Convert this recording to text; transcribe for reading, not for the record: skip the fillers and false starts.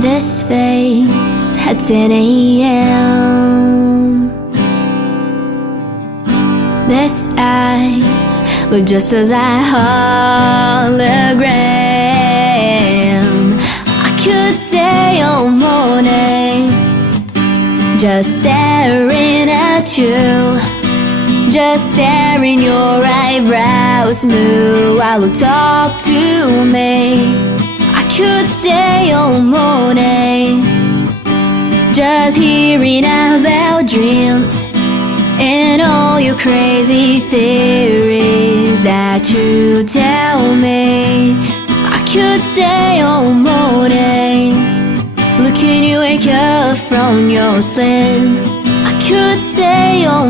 This face at 10 a.m. This eyes look just as a hologram. I could stay all morning just staring at you, just staring your eyebrows move while you talk to me. I could stay all morning just hearing about dreams and all your crazy theories that you tell me. I could stay all morning looking you wake up from your sleep. I could stay all